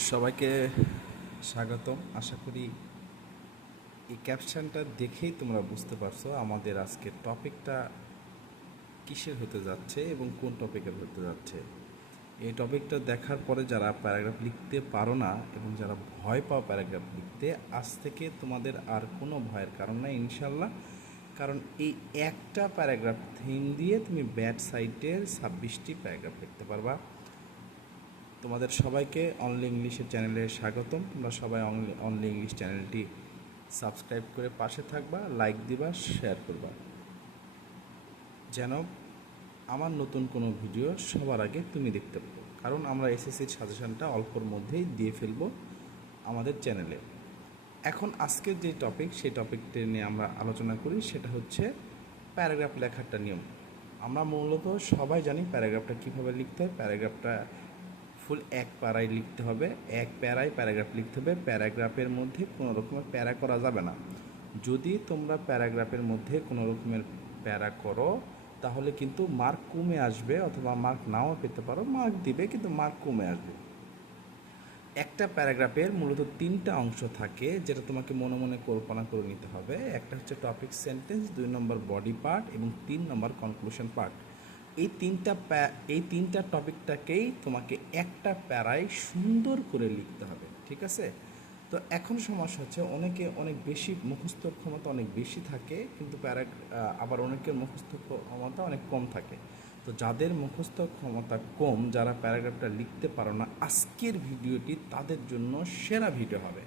সবাইকে স্বাগতম। আশা করি এই ক্যাপশনটা দেখেই তোমরা বুঝতে পারছো আমাদের আজকের টপিকটা কিসের হতে যাচ্ছে এবং কোন টপিকের হতে যাচ্ছে। এই টপিকটা দেখার পরে যারা প্যারাগ্রাফ লিখতে পারো না এবং যারা ভয় পাও প্যারাগ্রাফ লিখতে, আজ থেকে তোমাদের আর কোনো ভয়ের কারণ নাই ইনশাল্লাহ। কারণ এই একটা প্যারাগ্রাফ থিম দিয়ে তুমি ব্যাড সাইটের 26টি প্যারাগ্রাফ লিখতে পারবা। তোমাদের সবাইকে অনলি ইংলিশের চ্যানেলে স্বাগতম। তোমরা সবাই অনলি ইংলিশ চ্যানেলটি সাবস্ক্রাইব করে পাশে থাকবা, লাইক দিবা, শেয়ার করবা, যেন আমার নতুন কোনো ভিডিও সবার আগে তুমি দেখতে পাবো। কারণ আমরা এসএসসির সাজেশনটা অল্পর মধ্যেই দিয়ে ফেলবো আমাদের চ্যানেলে। এখন আজকের যে টপিক, সেই টপিকটা নিয়ে আমরা আলোচনা করি, সেটা হচ্ছে প্যারাগ্রাফ লেখারটা নিয়ম। আমরা মূলত সবাই জানি প্যারাগ্রাফটা কীভাবে লিখতে হয়। প্যারাগ্রাফটা ফুল এক প্যারায় লিখতে হবে, এক প্যারায় প্যারাগ্রাফ লিখতে হবে। প্যারাগ্রাফের মধ্যে কোনো রকমের প্যারা করা যাবে না। যদি তোমরা প্যারাগ্রাফের মধ্যে কোনো রকমের প্যারা করো তাহলে কিন্তু মার্ক কমে আসবে, অথবা মার্ক নাও পেতে পারো, মার্ক দিবে কিন্তু মার্ক কমে আসবে। একটা প্যারাগ্রাফের মূলত 3টা অংশ থাকে, যেটা তোমাকে মনে মনে কল্পনা করে নিতে হবে। একটা হচ্ছে টপিক সেন্টেন্স, 2 নম্বর বডি পার্ট এবং 3 নম্বর কনক্লুশন পার্ট। এই তিনটা টপিকটাকেই তোমাকে একটা প্যারায় সুন্দর করে লিখতে হবে, ঠিক আছে? তো এখন সমস্যা হচ্ছে অনেকে অনেক বেশি মুখস্থ ক্ষমতা অনেক বেশি থাকে, কিন্তু আবার অনেকের মুখস্থ ক্ষমতা অনেক কম থাকে। তো যাদের মুখস্থ ক্ষমতা কম, যারা প্যারাগ্রাফটা লিখতে পারো না, আজকের ভিডিওটি তাদের জন্য সেরা ভিডিও হবে।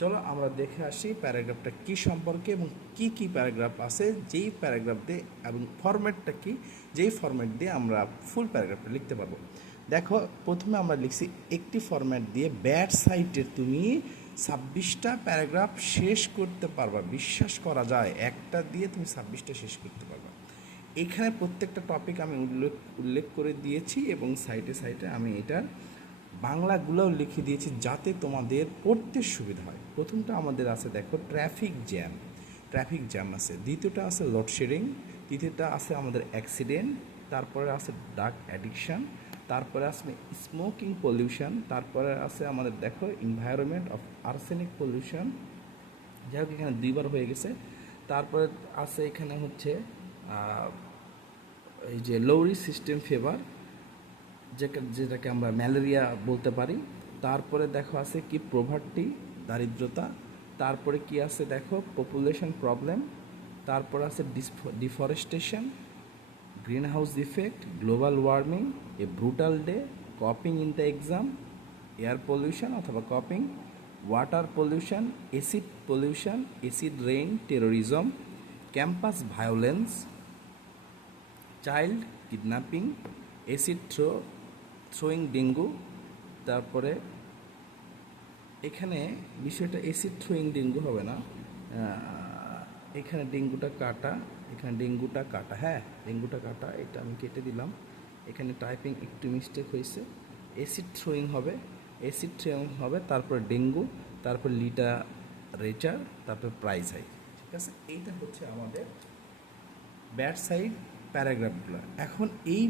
চলো আমরা দেখে আসি প্যারাগ্রাফটা কী সম্পর্কে এবং কি কি প্যারাগ্রাফ আছে, যেই প্যারাগ্রাফ দিয়ে এবং ফরম্যাটটা কি, যেই ফরম্যাট দিয়ে আমরা ফুল প্যারাগ্রাফটা লিখতে পারবো। দেখো, প্রথমে আমরা লিখছি একটি ফরম্যাট দিয়ে ব্যাড সাইটে তুমি 26টা প্যারাগ্রাফ শেষ করতে পারবা। বিশ্বাস করা যায়, একটা দিয়ে তুমি 26টা শেষ করতে পারবা। এখানে প্রত্যেকটা টপিক আমি উল্লেখ করে দিয়েছি এবং সাইডে সাইডে আমি এটার বাংলাগুলোও লিখে দিয়েছি, যাতে তোমাদের পড়তে সুবিধা হয়। প্রথমটা আমাদের আছে, দেখো, ট্রাফিক জ্যাম আছে। দ্বিতীয়টা আছে লোডশেডিং। তৃতীয়টা আছে আমাদের অ্যাক্সিডেন্ট। তারপরে আছে ড্রাগ অ্যাডিকশান। তারপরে আছে স্মোকিং পলিউশন। তারপরে আছে আমাদের, দেখো, এনভায়রনমেন্ট অফ আর্সেনিক পলিউশন, যাই হোক এখানে 2বার হয়ে গেছে। তারপরে আছে এখানে হচ্ছে এই যে লৌরি সিস্টেম ফেভার, যেটাকে আমরা ম্যালেরিয়া বলতে পারি। তারপরে দেখো আছে কি প্রভার্টি, দারিদ্রতা। তারপরে কি আছে, দেখো, পপুলেশন প্রবলেম। তারপরে আছে deforestation, greenhouse effect, global warming, a brutal day, coping in the exam, air pollution অথবা coping, water pollution, acid rain, terrorism, campus violence, child kidnapping, acid throwing dengue. তারপরে এখানে বিষয়টা অ্যাসিড থ্রোয়িং ডেঙ্গু হবে না, এখানে ডেঙ্গুটা কাটা, হ্যাঁ, ডেঙ্গুটা কাটা, এটা আমি কেটে দিলাম। এখানে টাইপিং একটু মিস্টেক হয়েছে। অ্যাসিড থ্রোয়িং হবে, তারপর ডেঙ্গু, তারপর লিটারেচার, তারপর প্রাইজ হাই, ঠিক আছে? এইটা হচ্ছে আমাদের ব্যাড সাইড প্যারাগ্রাফগুলো। এখন এই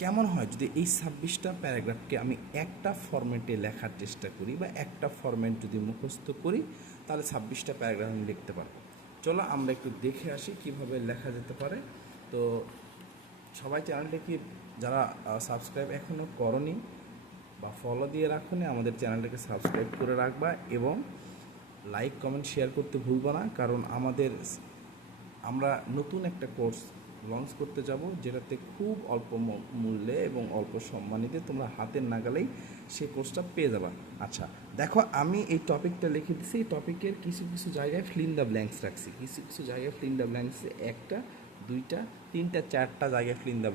কেমন হয় যদি এই 26টা প্যারাগ্রাফকে আমি একটা ফরম্যাটে লেখার চেষ্টা করি, বা একটা ফরম্যাট যদি মুখস্থ করি, তাহলে 26টা প্যারাগ্রাফ আমি লিখতে পারবো। চলো আমরা একটু দেখে আসি কিভাবে লেখা যেতে পারে। তো সবাই চ্যানেলটাকে, যারা সাবস্ক্রাইব এখনও করনি বা ফলো দিয়ে রাখুনি, আমাদের চ্যানেলটাকে সাবস্ক্রাইব করে রাখবা এবং লাইক, কমেন্ট, শেয়ার করতে ভুলবো না। কারণ আমরা নতুন একটা কোর্স লঞ্চ করতে যাব, যেটাতে খুব অল্প মূল্যে এবং অল্প সম্মানিতে তোমরা হাতের নাগালেই সেই কোর্সটা পেয়ে যাবা। আচ্ছা, দেখো, আমি এই টপিকটা লিখে দিচ্ছি। এই টপিকের কিছু কিছু জায়গায় ফিল ইন দ্য ব্ল্যাঙ্কস রাখছি, কিছু জায়গায় ফিল ইন দ্য ব্ল্যাঙ্কসে 1টা 2টা 3টা 4টা জায়গায় ফিল ইন দ্য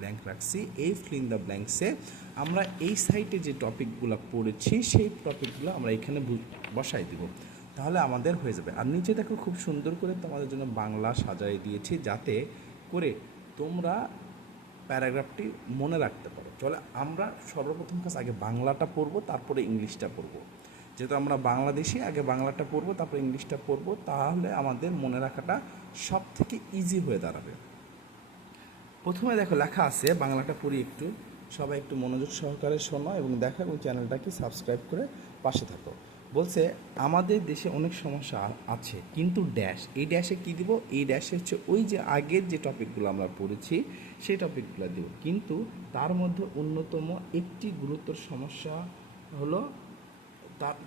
ব্ল্যাঙ্ক রাখছি। এই ফিল ইন দ্য ব্ল্যাঙ্কসে আমরা এই সাইটে যে টপিকগুলো পড়েছি, সেই টপিকগুলো আমরা এখানে বসাই দিব, তাহলে আমাদের হয়ে যাবে। আর নিচে দেখো, খুব সুন্দর করে তোমাদের জন্য বাংলা সাজাই দিয়েছি, যাতে করে তোমরা প্যারাগ্রাফটি মনে রাখতে পারো। চলে আমরা সর্বপ্রথম কাজ আগে বাংলাটা পড়বো, তারপরে ইংলিশটা পড়বো। যেহেতু আমরা বাংলাদেশি, আগে বাংলাটা পড়বো, তারপরে ইংলিশটা পড়বো, তাহলে আমাদের মনে রাখাটা সব থেকে ইজি হয়ে দাঁড়াবে। প্রথমে দেখো লেখা আছে, বাংলাটা পড়ি একটু। সবাই একটু মনোযোগ সহকারে শোনো এবং দেখো এবং চ্যানেলটাকে সাবস্ক্রাইব করে পাশে থাকো। বলছে আমাদের দেশে অনেক সমস্যা আছে, কিন্তু ড্যাশ, এই ড্যাশে কী দিব? এই ড্যাশে হচ্ছে ওই যে আগের যে টপিকগুলো আমরা পড়েছি সেই টপিকগুলো দেব, কিন্তু তার মধ্যে অন্যতম একটি গুরুতর সমস্যা হলো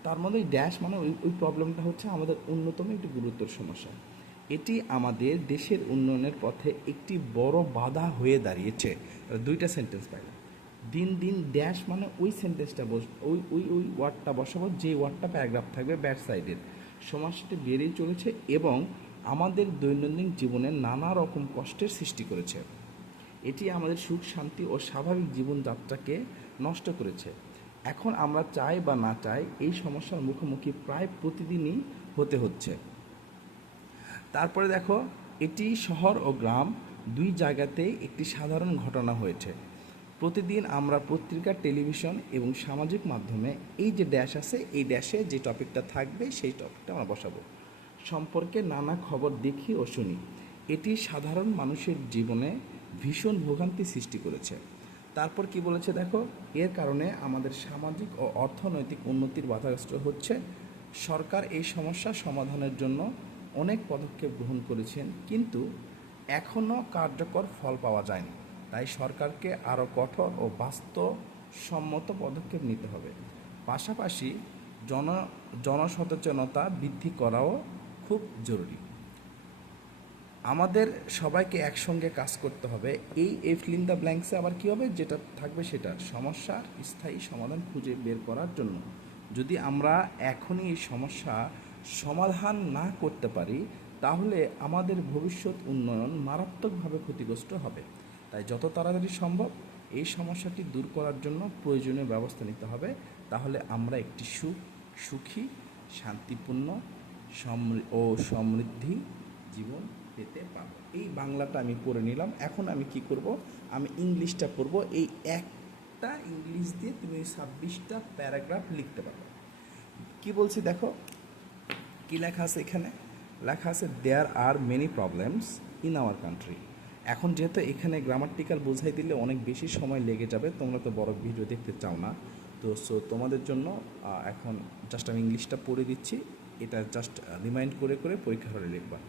তার মধ্যে ড্যাশ মানে ওই প্রবলেমটা হচ্ছে আমাদের অন্যতম একটি গুরুতর সমস্যা। এটি আমাদের দেশের উন্নয়নের পথে একটি বড় বাধা হয়ে দাঁড়িয়েছে। দুইটা সেন্টেন্স পাইলাম। দিন দিন ড্যাশ মানে ওই সেন্টেন্সটা ওই ওই ওই ওয়ার্ডটা বসাবো যে ওয়ার্ডটা প্যারাগ্রাফ থাকবে ব্যাক সাইডের। সমাজটি বেড়েই চলেছে এবং আমাদের দৈনন্দিন জীবনে নানা রকম কষ্টের সৃষ্টি করেছে। এটি আমাদের সুখ শান্তি ও স্বাভাবিক জীবনযাত্রাকে নষ্ট করেছে। এখন আমরা চাই বা না চাই এই সমস্যার মুখোমুখি প্রায় প্রতিদিনই হতে হচ্ছে। তারপরে দেখো, এটি শহর ও গ্রাম দুই জায়গাতেই একটি সাধারণ ঘটনা হয়েছে। প্রতিদিন আমরা পত্রিকা, টেলিভিশন এবং সামাজিক মাধ্যমে এই যে ড্যাশ আছে এই ড্যাশে যে টপিকটা থাকবে সেই টপিকটা আমরা বসাবো সম্পর্কে নানা খবর দেখি ও শুনি। এটি সাধারণ মানুষের জীবনে ভীষণ ভোগান্তি সৃষ্টি করেছে। তারপর কি বলেছে দেখো, এর কারণে আমাদের সামাজিক ও অর্থনৈতিক উন্নতির বাধাগ্রস্ত হচ্ছে। সরকার এই সমস্যা সমাধানের জন্য অনেক পদক্ষেপ গ্রহণ করেছেন, কিন্তু এখনও কার্যকর ফল পাওয়া যায়নি। তাই সরকারকে আরও কঠোর ও বাস্তবসম্মত পদক্ষেপ নিতে হবে। পাশাপাশি জনসচেতনতা বৃদ্ধি করাও খুব জরুরি। আমাদের সবাইকে একসঙ্গে কাজ করতে হবে। এই ফিল ইন দ্য ব্ল্যাঙ্কসে আবার কী হবে, যেটা থাকবে সেটা সমস্যার স্থায়ী সমাধান খুঁজে বের করার জন্য। যদি আমরা এখনই এই সমস্যা সমাধান না করতে পারি তাহলে আমাদের ভবিষ্যৎ উন্নয়ন মারাত্মকভাবে ক্ষতিগ্রস্ত হবে। তাই যত তাড়াতাড়ি সম্ভব এই সমস্যাটি দূর করার জন্য প্রয়োজনীয় ব্যবস্থা নিতে হবে। তাহলে আমরা একটি সুখী, শান্তিপূর্ণ ও সমৃদ্ধি জীবন পেতে পারবো। এই বাংলাটা আমি পড়ে নিলাম। এখন আমি কি করব, আমি ইংলিশটা পড়ব। এই একটা ইংলিশ দিয়ে তুমি 26টা প্যারাগ্রাফ লিখতে পারবে। কি বলছি দেখো, কি লেখা আছে এখানে? লেখা আছে there are many problems in our country. এখন যেহেতু এখানে গ্রামাটিক্যাল বোঝাই দিলে অনেক বেশি সময় লেগে যাবে, তোমরা তো বড় ভিডিও দেখতে চাও না, তো তোমাদের জন্য এখন জাস্ট আমি ইংলিশটা পড়ে দিচ্ছি। এটা জাস্ট রিমাইন্ড করে করে পরীক্ষা হলে লিখবা।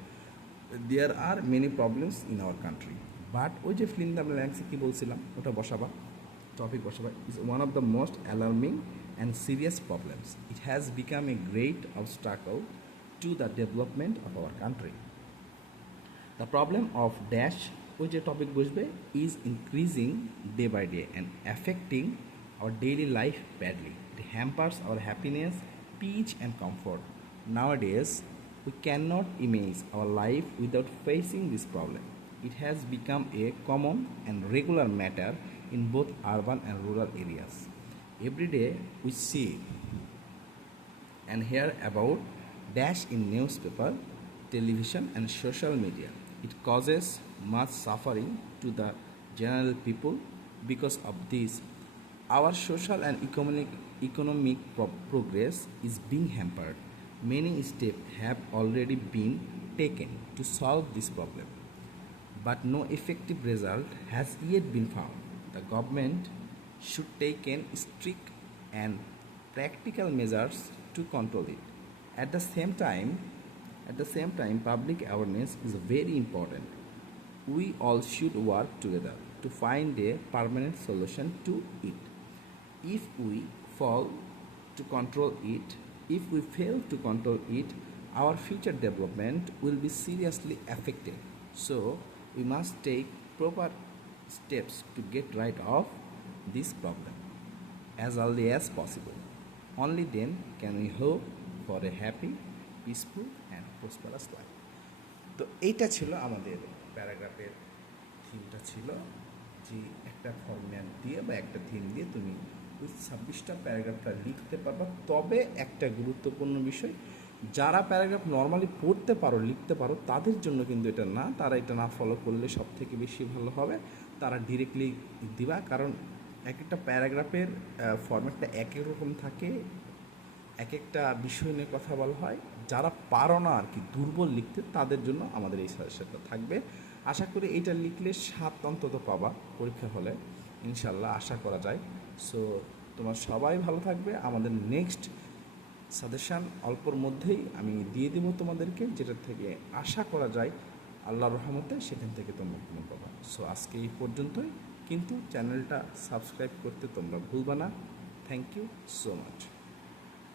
There are many problems in our country, but ওই যে ফিল ইন দ্য ব্ল্যাঙ্কসে কী বলছিলাম ওটা বসাবা, টপিক বসাবা। Is one of the most alarming and serious problems. It has become a great obstacle to the development of our country. The problem of dash, which a topic বসবে, is increasing day by day and affecting our daily life badly. It hampers our happiness, peace and comfort. Nowadays, we cannot imagine our life without facing this problem. It has become a common and regular matter in both urban and rural areas. Every day we see and hear about dash in newspaper, television and social media. It causes much suffering to the general people. Because of this, our social and economic progress is being hampered. Many steps have already been taken to solve this problem, but no effective result has yet been found. The government should take strict and practical measures to control it. At the same time, public awareness is very important. We all should work together to find a permanent solution to it. If we fail to control it, our future development will be seriously affected. So, we must take proper steps to get rid of this problem as early as possible. Only then can we hope for a happy, peaceful and prosperous life. তো এইটা ছিল আমাদের প্যারাগ্রাফের থিমটা, ছিল যে একটা format দিয়ে বা একটা থিম দিয়ে তুমি ওই 26টা প্যারাগ্রাফটা লিখতে পারবা। তবে একটা গুরুত্বপূর্ণ বিষয়, যারা প্যারাগ্রাফ নর্মালি পড়তে পারো, লিখতে পারো, তাদের জন্য কিন্তু এটা না। তারা এটা না ফলো করলে সব থেকে বেশি ভালো হবে। তারা ডিরেক্টলি দিবা, কারণ এক একটা প্যারাগ্রাফের ফরম্যাটটা এক এক রকম থাকে, এক একটা বিষয় নিয়ে কথা বলা হয়। যারা পারো না আর কি, দুর্বল লিখতে, তাদের জন্য আমাদের এই সাজেশনটা থাকবে। আশা করি এইটা লিখলে 7 অন্তত পাবা পরীক্ষা হলে। ইনশাল্লাহ আশা করা যায়। সো তোমরা সবাই ভালো থাকবে। আমাদের নেক্সট সাজেশান অল্পর মধ্যেই আমি দিয়ে দেবো তোমাদেরকে, যেটা থেকে আশা করা যায় আল্লাহর রহমতে সেখান থেকে তোমরা কোনো পাবা। সো আজকে এই পর্যন্তই, কিন্তু চ্যানেলটা সাবস্ক্রাইব করতে তোমরা ভুলবা না। Thank you so much.